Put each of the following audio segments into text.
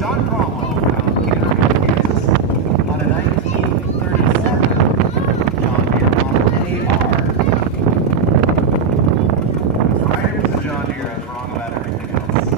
John Cromwell from Kansas on a 1937 John Deere model AR. Right, it was a John Deere. I was wrong about everything else.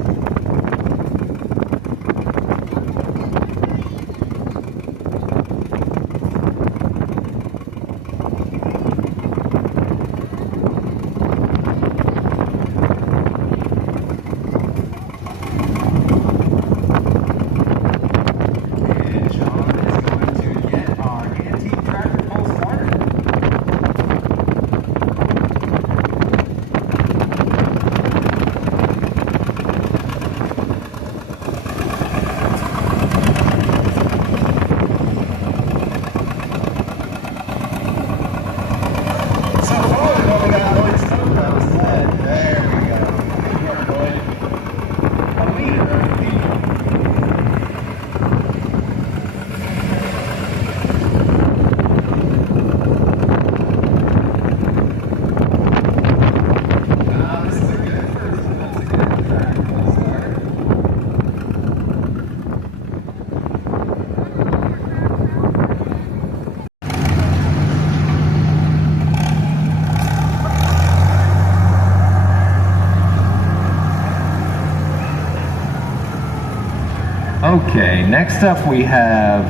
Okay, next up we have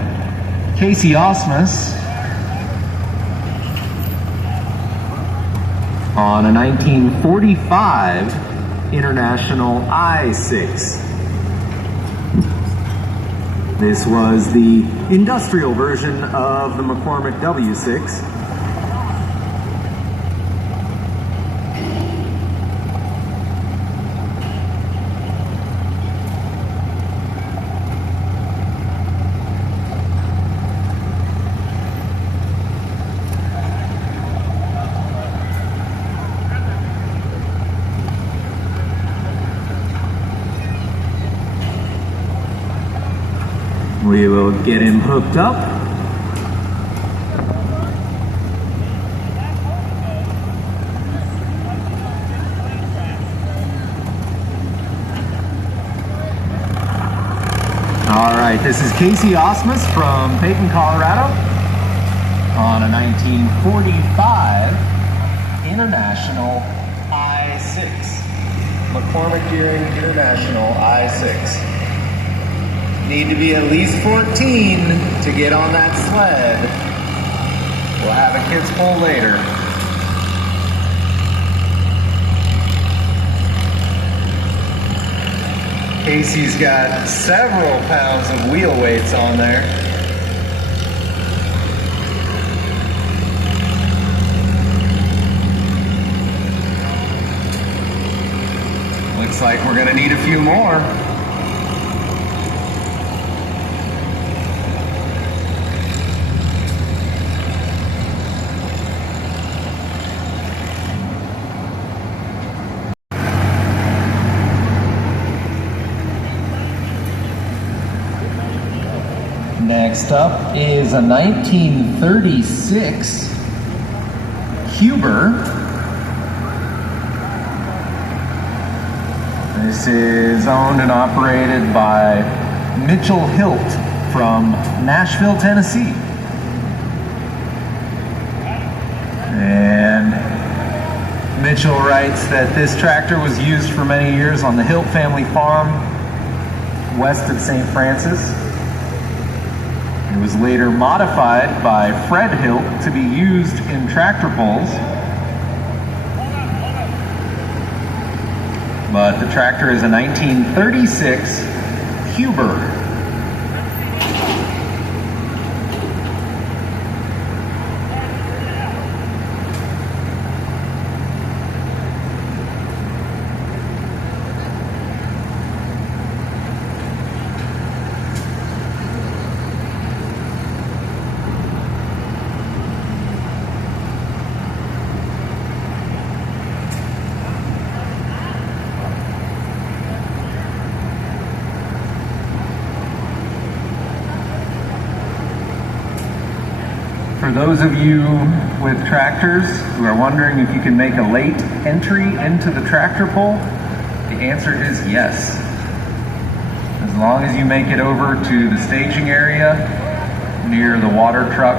Casey Osmus on a 1945 International I-6. This was the industrial version of the McCormick W6. We will get him hooked up. All right, this is Casey Osmus from Peyton, Colorado on a 1945 International I-6. McCormick Deere International I-6. Need to be at least 14 to get on that sled. We'll have a kids pull later. Casey's got several pounds of wheel weights on there. Looks like we're gonna need a few more. Next up is a 1936 Huber. This is owned and operated by Mitchell Hilt from Nashville, Tennessee. And Mitchell writes that this tractor was used for many years on the Hilt family farm west of St. Francis. It was later modified by Fred Hilt to be used in tractor pulls. But the tractor is a 1936 Huber. For those of you with tractors who are wondering if you can make a late entry into the tractor pull, the answer is yes. As long as you make it over to the staging area near the water truck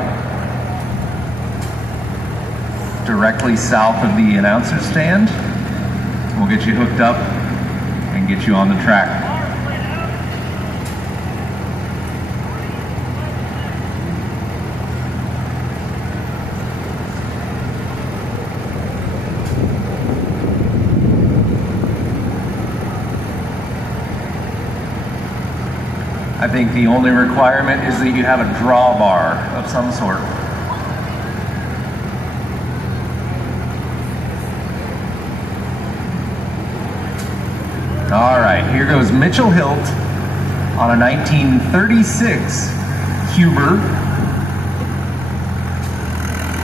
directly south of the announcer stand, we'll get you hooked up and get you on the track. I think the only requirement is that you have a drawbar of some sort. All right, here goes Mitchell Hilt on a 1936 Huber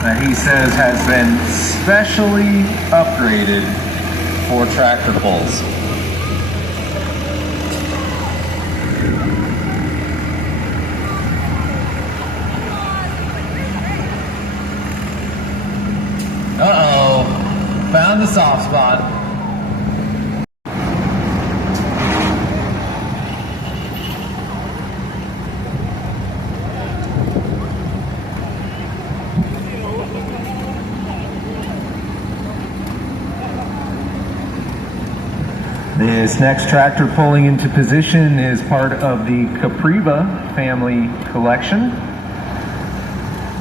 that he says has been specially upgraded for tractor pulls. Uh-oh, found the soft spot. This next tractor pulling into position is part of the Capriva family collection.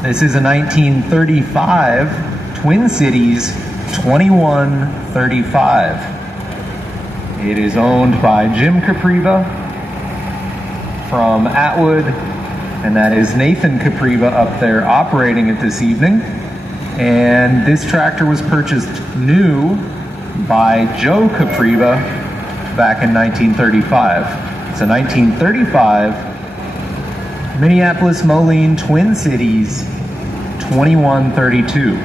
This is a 1935 Twin Cities 2135. It is owned by Jim Capriva from Atwood, and that is Nathan Capriva up there operating it this evening. And this tractor was purchased new by Joe Capriva back in 1935. It's a 1935 Minneapolis Moline Twin Cities 2132.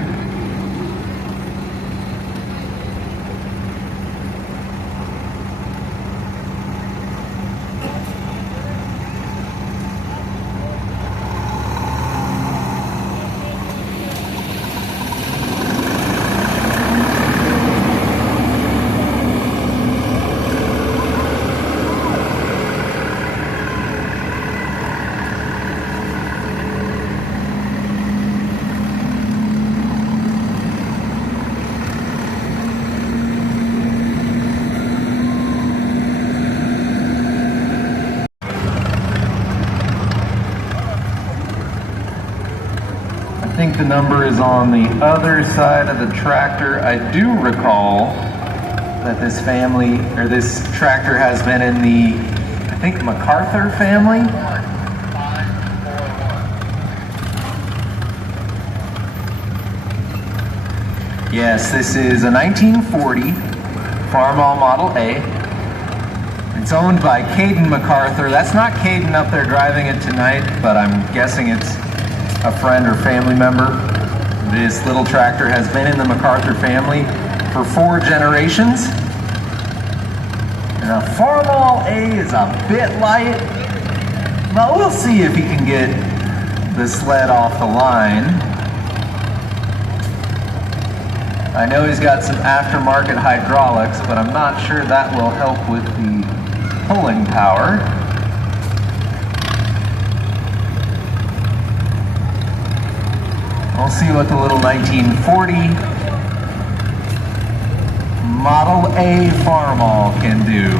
I think the number is on the other side of the tractor. I do recall that this family, or this tractor has been in the, I think, MacArthur family. Yes, this is a 1940 Farmall Model A. It's owned by Caden MacArthur. That's not Caden up there driving it tonight, but I'm guessing it's a friend or family member. This little tractor has been in the MacArthur family for 4 generations. And a Farmall A is a bit light. Well, we'll see if he can get the sled off the line. I know he's got some aftermarket hydraulics, but I'm not sure that will help with the pulling power. We'll see what the little 1940 Model A Farmall can do.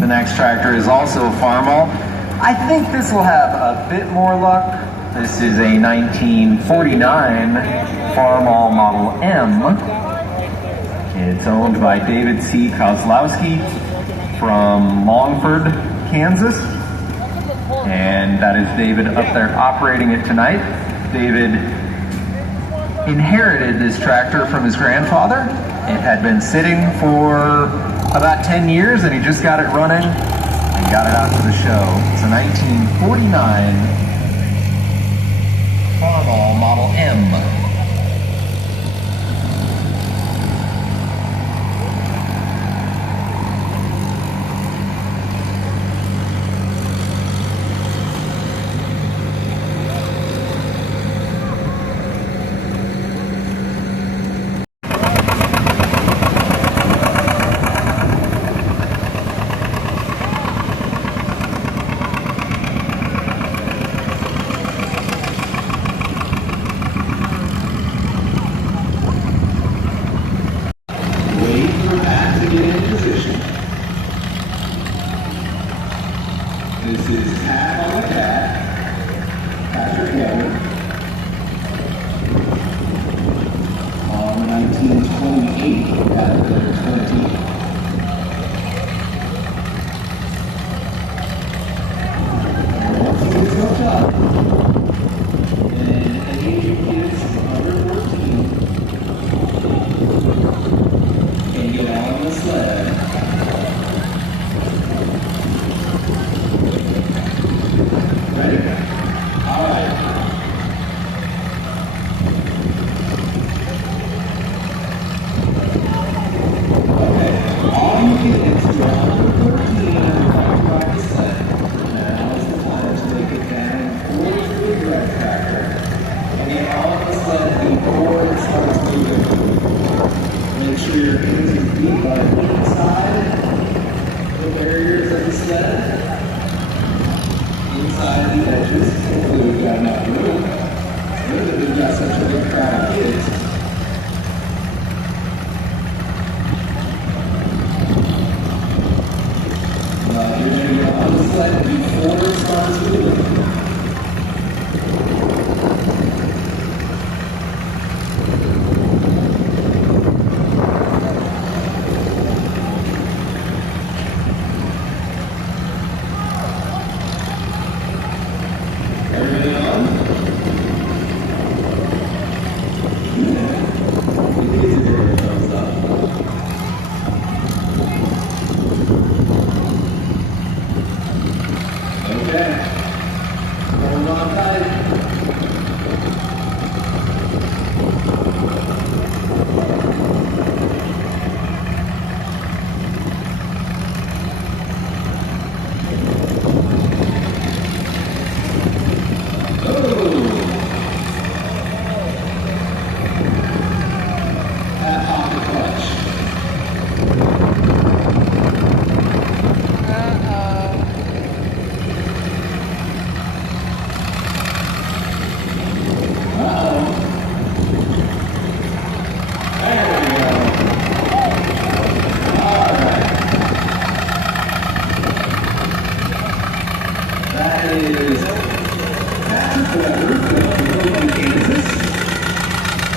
The next tractor is also a Farmall. I think this will have a bit more luck. This is a 1949 Farmall Model M. It's owned by David C. Kozlowski from Longford, Kansas. And that is David up there operating it tonight. David inherited this tractor from his grandfather. It had been sitting for about 10 years and he just got it running and got it out to the show. It's a 1949 Farmall Model M. This is Cat on the Cat, Patrick Weber, on 1928 Caterpillar 20. Once he gets hooked up, and any of you kids under 14 can get on the sled. Ready? All right. Okay. All you kids who are under 14 and are going to ride the sled, now is the time to make it down towards the red tractor and get on the sled before it starts moving. Make sure your hands and feet are inside the barriers of the sled. Inside the edges, hopefully we've got enough room. It's good that we've got such a big crowd of kids. You're going to get on the sled before it starts moving. Okay. Hold on tight. That pocket clutch. That is Patrick Weber from Kansas,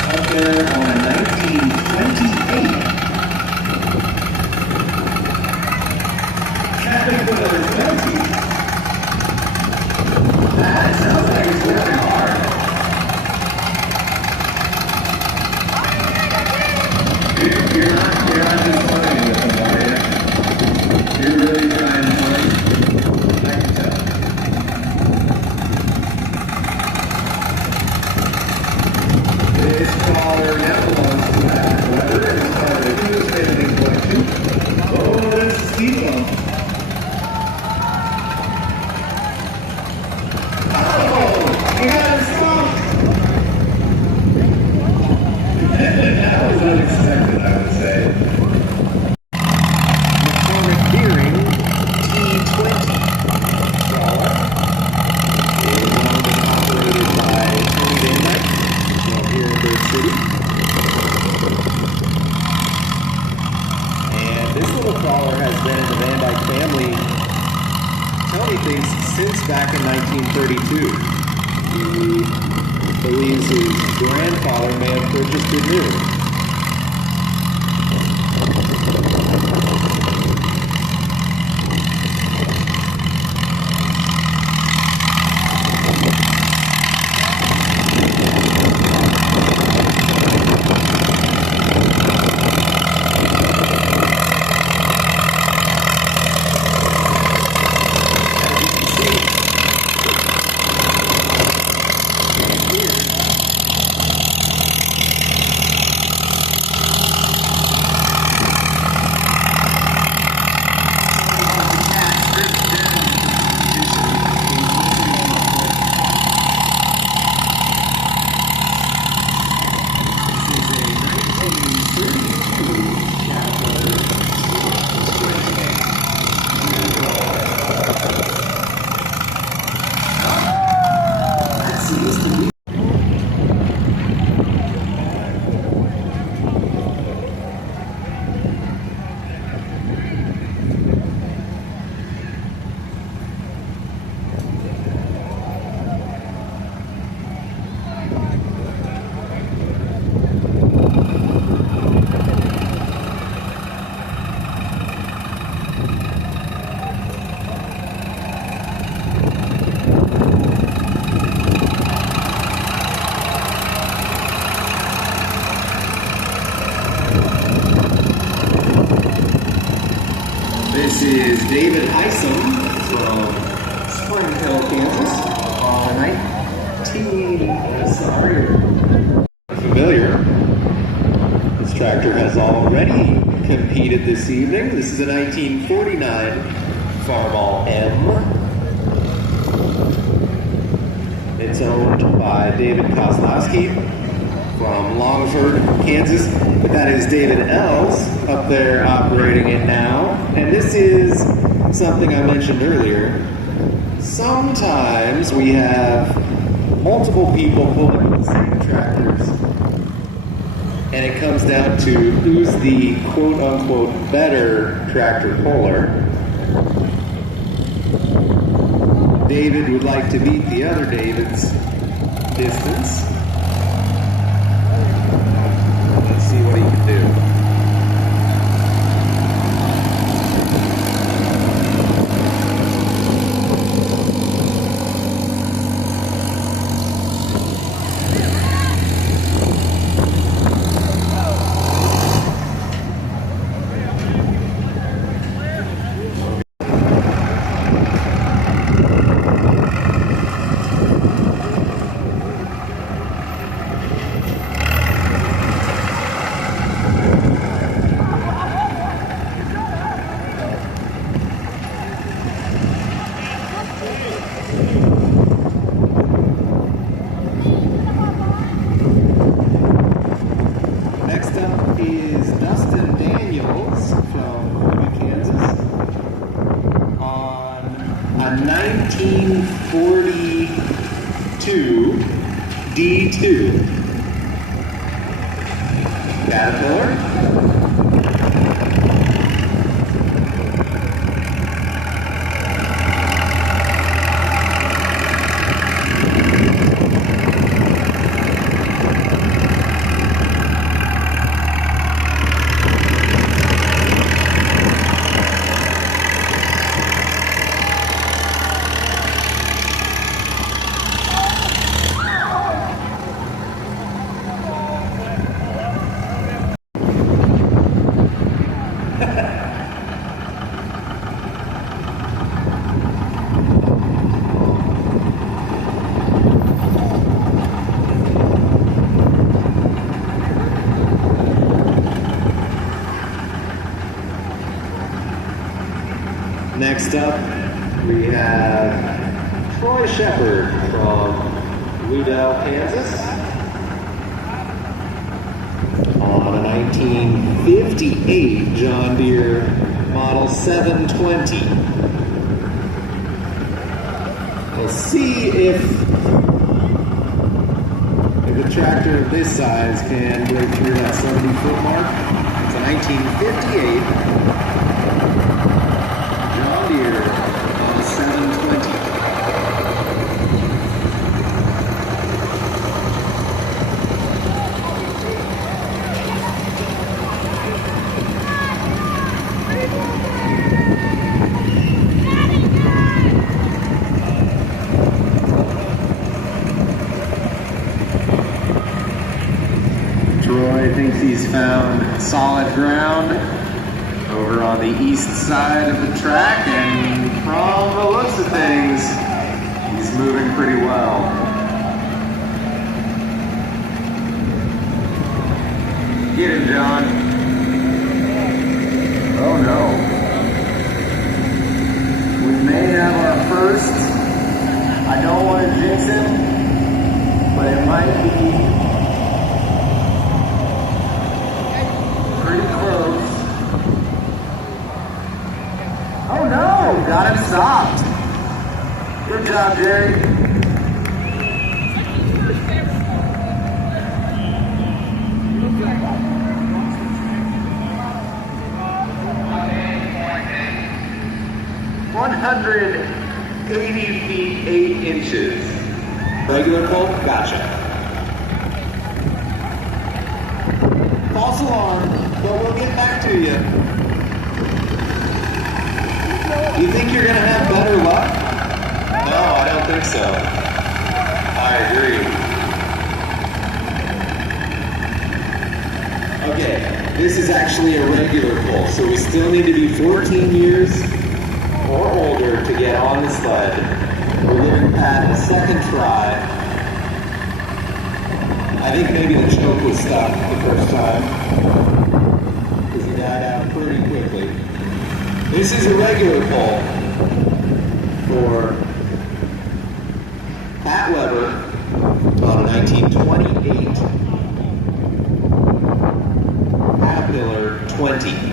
up there on a 1928 Caterpillar 20. That sounds like it's working hard. You're not just playing with them, are you? You're really trying to play. I can tell. This caller now belongs to Patrick Weber and is part of the newest family collection. Oh, that's a speed bump. Oh, you got a smoke. That was unexpected, I would say. McCormick Deering T20 trawler is one that's operated by Tony Van Dyke here in Bird City. And this little trawler has been in the Van Dyke family, Tony thinks, since back in 1932. He believes his grandfather may have purchased it new. David Isom from Spring Hill, Kansas. On 19, sorry, familiar. This tractor has already competed this evening. This is a 1949 Farmall M. It's owned by David Kozlowski from Longford, Kansas. But that is David Els up there operating it now. And this is something I mentioned earlier. Sometimes we have multiple people pulling the same tractors. And it comes down to who's the quote-unquote better tractor puller. David would like to beat the other David's distance. Let's see what he can do. D2 Caterpillar. Next up, we have Troy Shepard from Ludell, Kansas, on a 1958 John Deere Model 720. We'll see if a tractor of this size can break through that 70-foot mark. It's a 1958 Deere on 720. Troy thinks he's found solid ground over on the east side of the track, and from the looks of things, he's moving pretty well. Get him, John. Oh no. We may have our first. I don't want to jinx him, but it might be pretty close. Oh no! Got him stopped. Good job, Jerry. $180 feet 8 inches. Regular pull? Gotcha. False alarm, but we'll get back to you. You think you're going to have better luck? No, I don't think so. I agree. Okay, this is actually a regular pull, so we still need to be 14 years or older to get on the sled. We're giving Pat a second try. I think maybe the choke was stuck the first time because he died out pretty quickly. This is a regular pull for Pat Weber on a 1928 Caterpillar 20.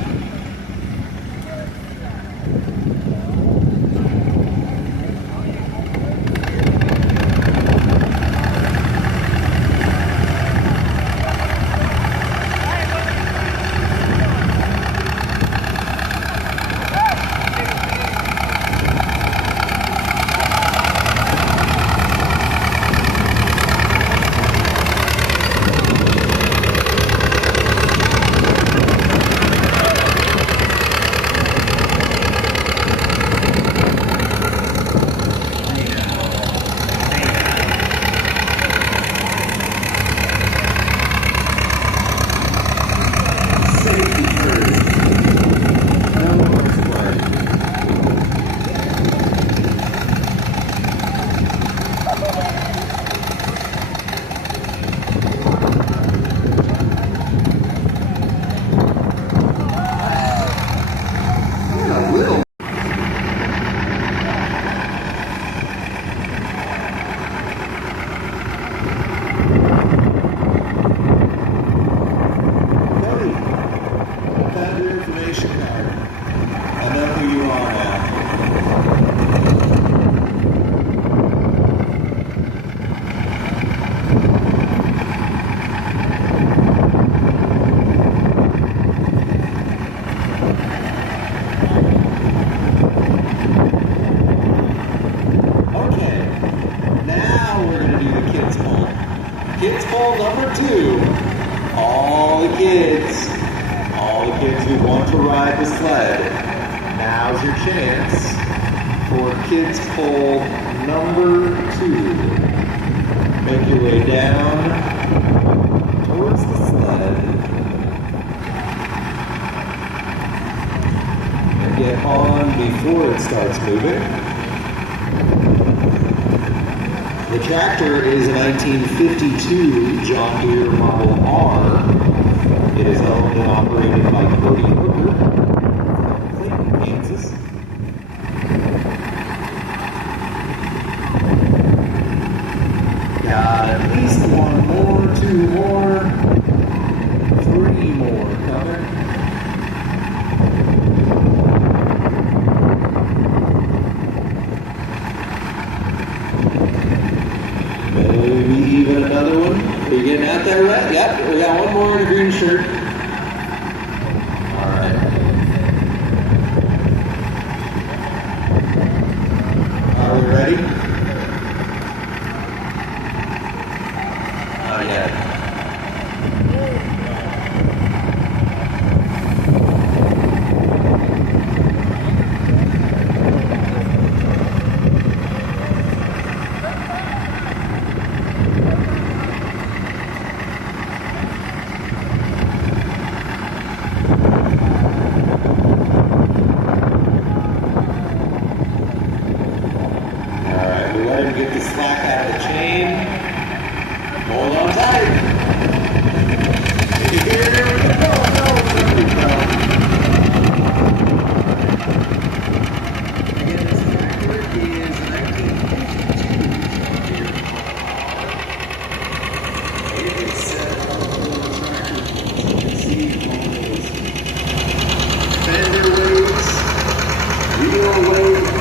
Kids poll number 2. All the kids who want to ride the sled, now's your chance for kids poll number 2. Make your way down towards the sled and get on before it starts moving. The tractor is a 1952 John Deere Model R. It is owned and operated by Cody Hooker from Clayton, Kansas. Got at least 1 more, 2 more, 3 more coming. Maybe even another one. Are you getting out there, right? Yep, we got 1 more in a green shirt. All right. Are we ready? Not yet. Let him get the slack out of the chain. Hold on tight. Here we go. There we go. Again, this tractor is 1952. It is set up on the tractor. You can see all those fender weights, wheel weights.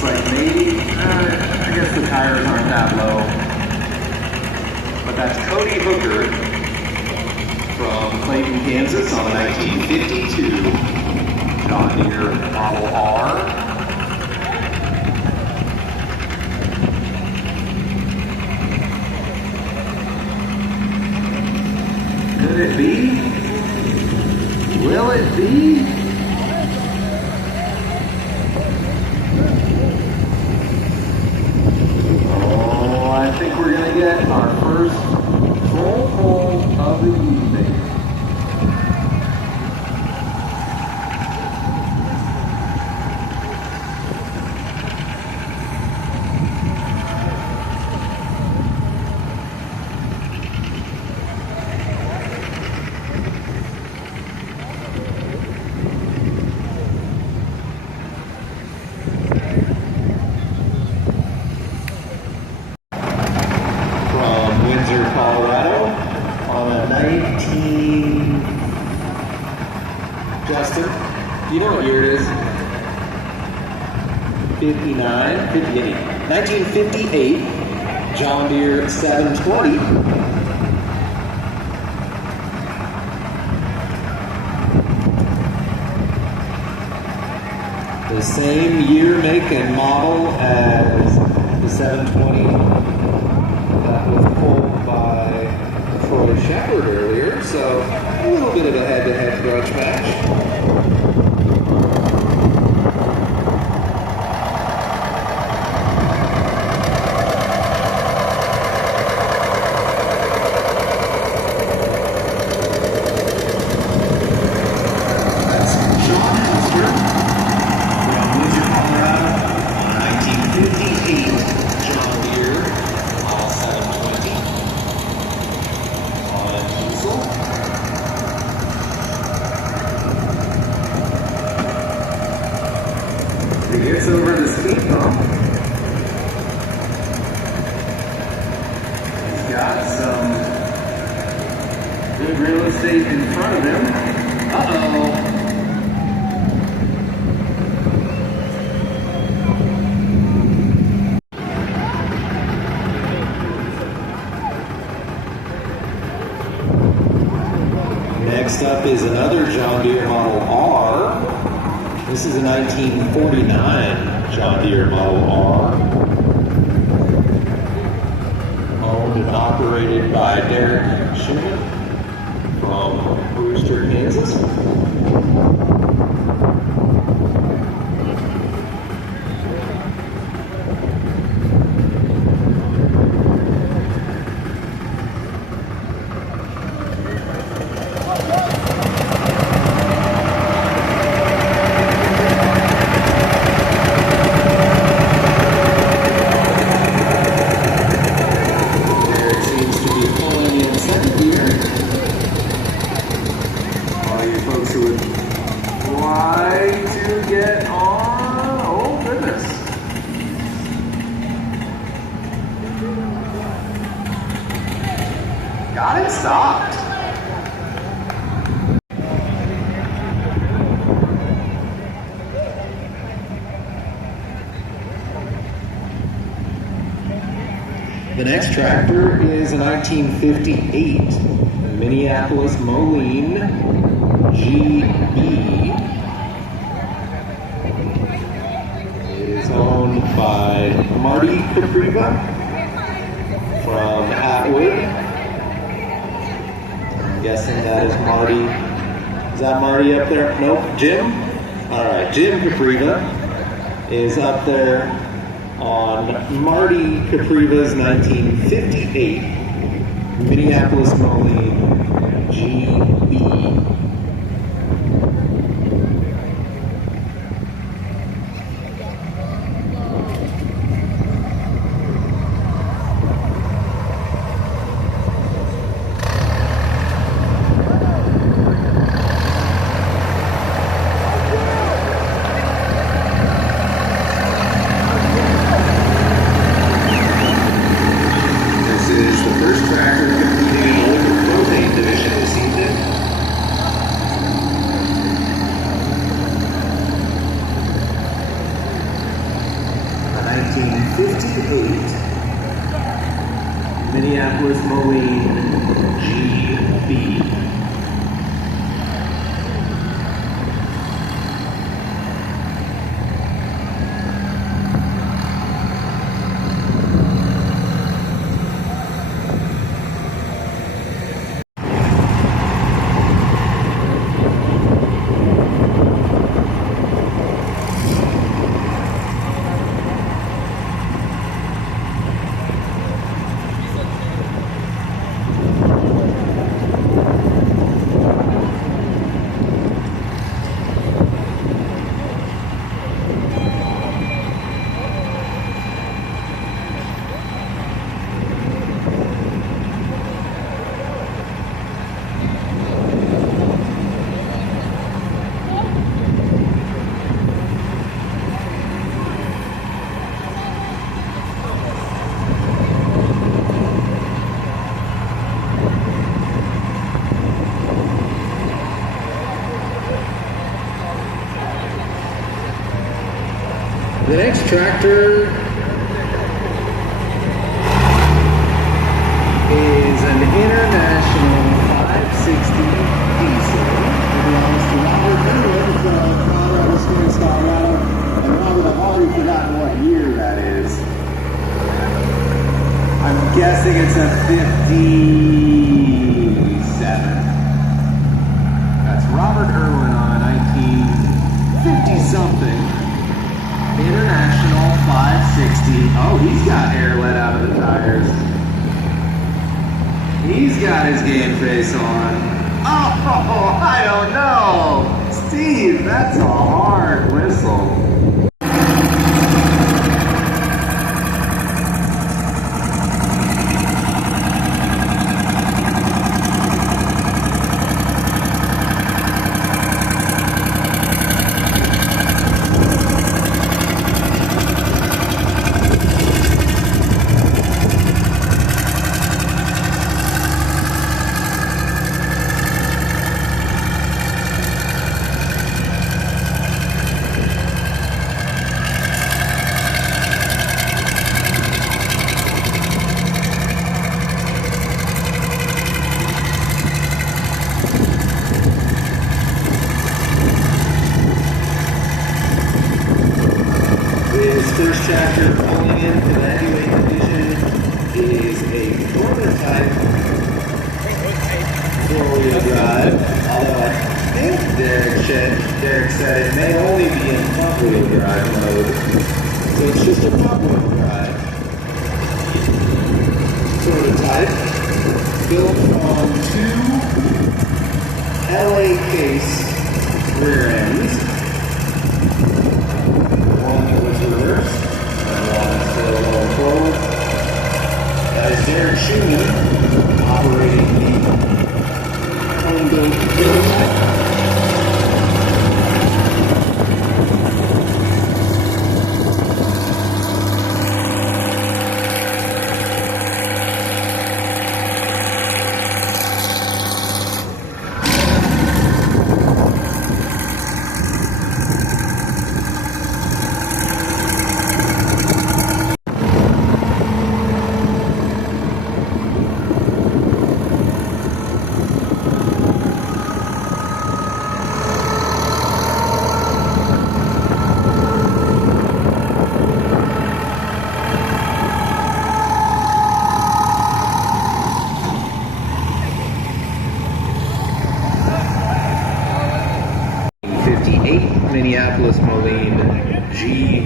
Like maybe, I guess the tires aren't that low, but that's Cody Hooker from Clayton, Kansas on a 1952 John Deere Model R. Could it be? Will it be? I think we're going to get our first full pull of the evening. 1958 John Deere 720. The same year, make, and model as the 720 that was pulled by Troy Shepard earlier, so a little bit of a head-to-head grudge match. He gets over the speed bump. He's got some good real estate in front of him. Uh-oh. Next up is another John Deere Model R. This is a 1949 John Deere Model R. Owned and operated by Derek Schumann from Brewster, Kansas. Get on. Oh, goodness. Got it stopped. The next tractor is a 1958 Minneapolis Moline GB. Owned by Marty Capriva from Atwood. I'm guessing that is Marty. Is that Marty up there? Nope. Jim? Alright, Jim Capriva is up there on Marty Capriva's 1958 Minneapolis Moline GB. Minneapolis Moline GB. next tractor is an International 560 diesel. It belongs to Robert Miller from Colorado Springs, Colorado. And Robert, I've already forgotten what year that is. I'm guessing it's a 57. That's Robert Irwin on a 1950-something International 560. Oh, he's got air let out of the tires. He's got his game face on. Oh, I don't know. Steve, that's a hard whistle. First tractor pulling in for the heavyweight division is a prototype four-wheel drive. Although I think Derek said it may only be in front-wheel drive mode. So it's just a front-wheel drive prototype built on two LA case rear ends. That is Derek Schumann operating the home-built prototype. Minneapolis Moline GB.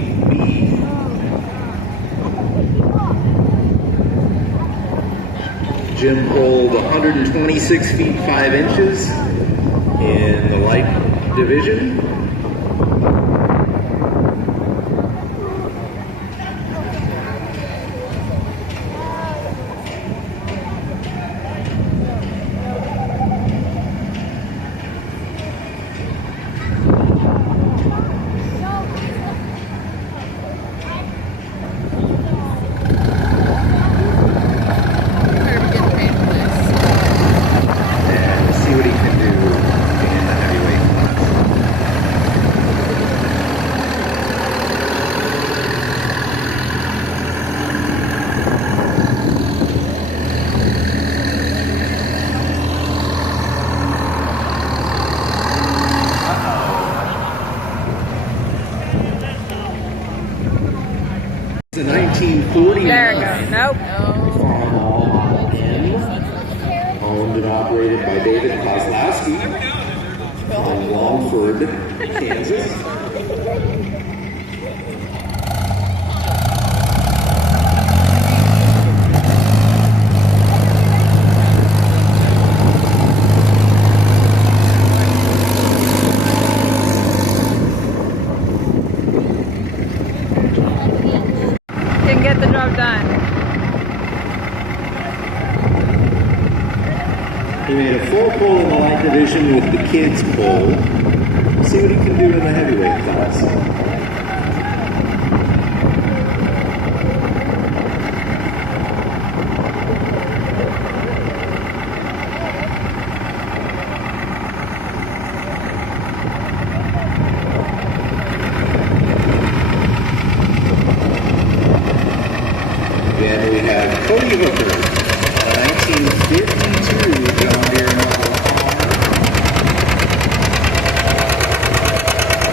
Jim pulled 126 feet 5 inches in the light division. The 1940 there it goes. Nope. Farm Hall owned and operated by David Kozlowski in Longford, Kansas. Get the job done. He made a full pull in the light division with the kids pull. See what he can do in the heavyweight class. Cody Hooker, a 1952 John Deere Model Palmer.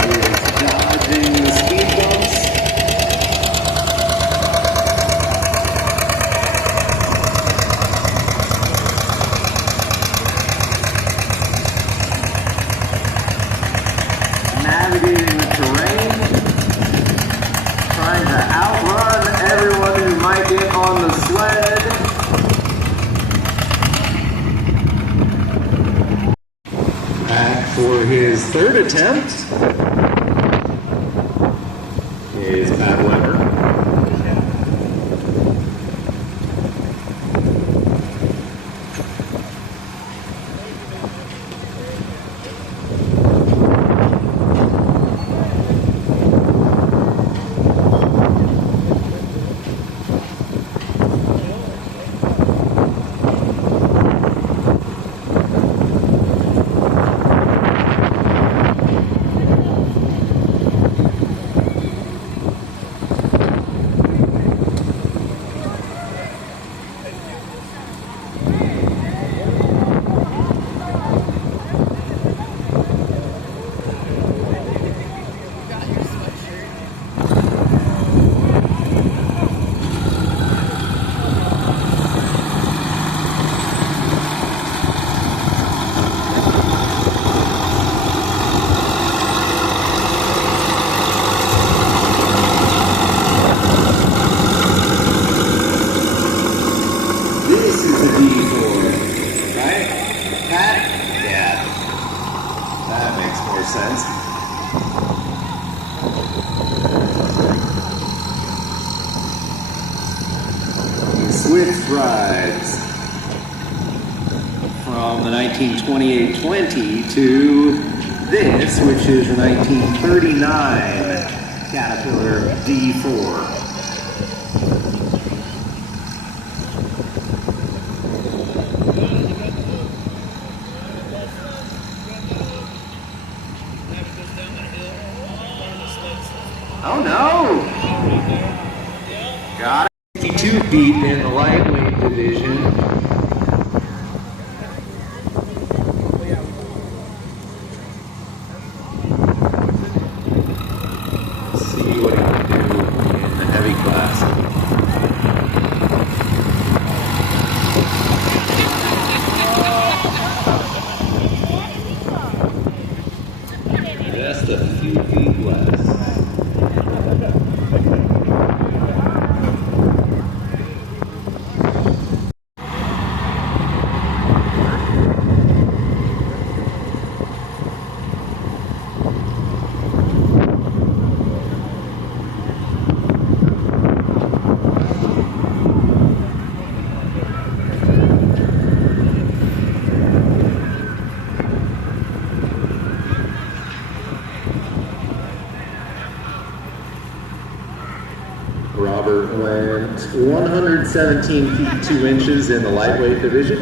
He is dodging the speed bumps. Navigating the terrain, trying to outrun everyone who might get on the sled. Back for his third attempt is Pat Weber. Sense. Swift rides from the 1928-20 to this, which is the 1939 Caterpillar D4. Oh no! Got it. 52 feet in the lightweight division. Let's see what he can do in the heavy class. Just a few feet less. Robert went 117 feet 2 inches in the lightweight division.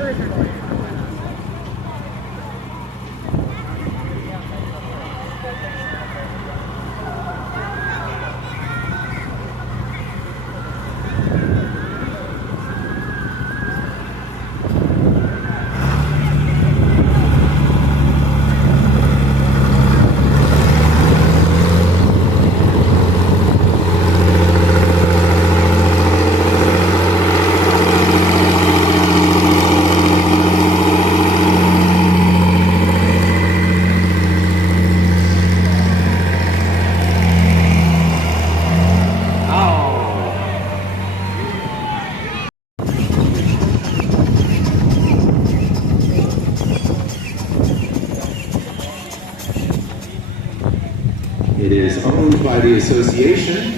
It is owned by the association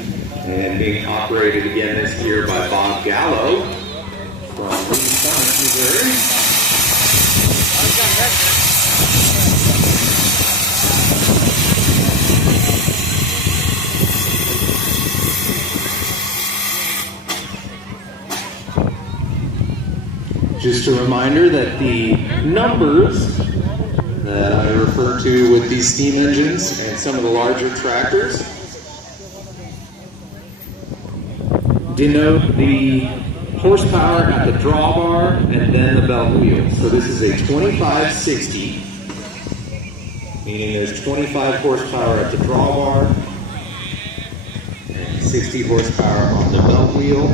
and being operated again this year by Bob Gallo from Lee's, Missouri. Just a reminder that the numbers that I refer to with these steam engines and some of the larger tractors denote the horsepower at the drawbar and then the belt wheel. So this is a 2560, meaning there's 25 horsepower at the drawbar and 60 horsepower on the belt wheel.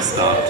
Stopped.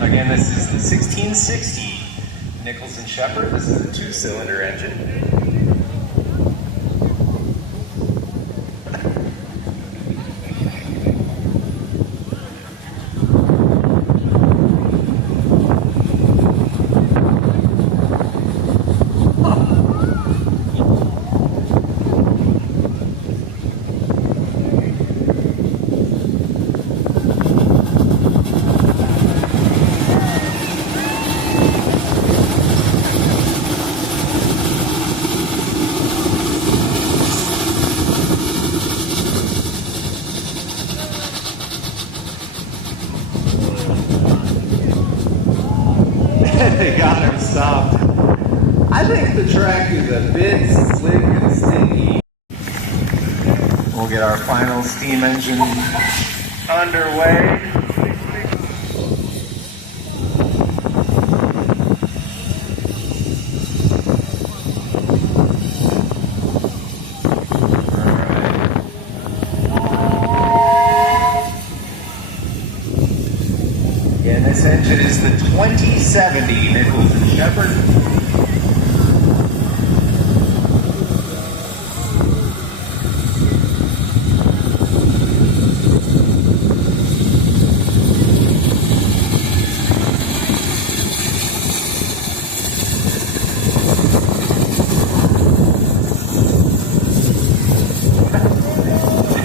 Again, this is the 1660 Nichols & Shepherd. This is a 2-cylinder engine. They got him stopped. I think the track is a bit slick and stinky. We'll get our final steam engine underway. And this engine is the 2070 Nichols & Shepherd.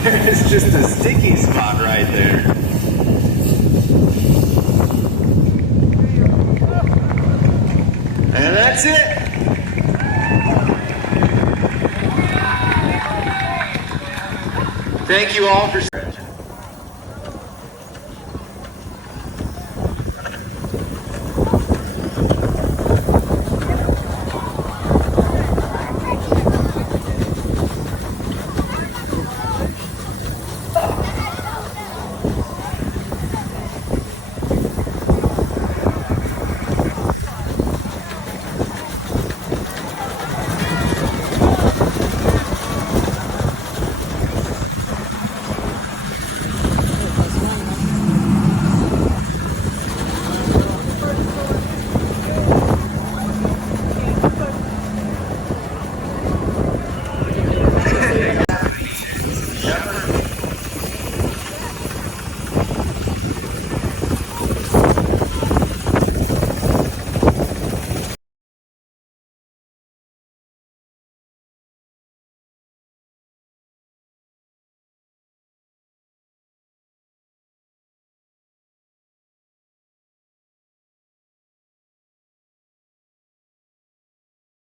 There's just a sticky spot right there. And that's it. Thank you all for